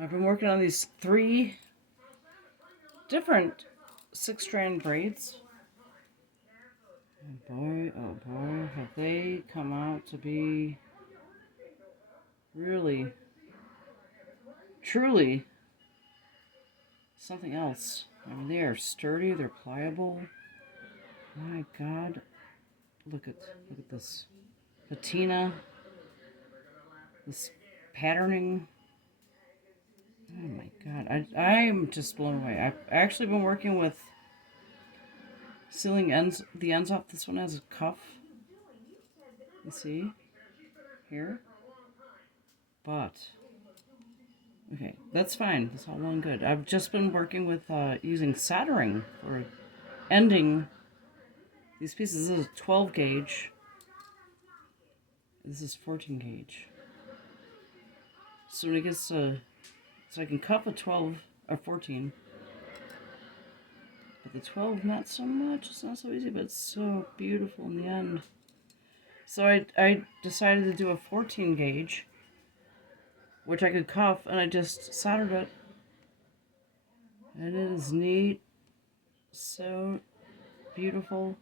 I've been working on these 3 different 6-strand braids. Oh boy, have they come out to be really, truly something else. I mean, they are sturdy, they're pliable. My God, look at this patina, this patterning. Oh my God, I'm just blown away. I've actually been working with sealing the ends off. This one has a cuff. You see here, but okay, that's fine. That's all well and good. I've just been working with using soldering for ending these pieces. This is 12 gauge. This is 14 gauge. So when it gets to, so I can cuff a 12 or 14. But the 12, not so much. It's not so easy, but it's so beautiful in the end. So I decided to do a 14 gauge, which I could cuff, and I just soldered it. And it is neat. So beautiful.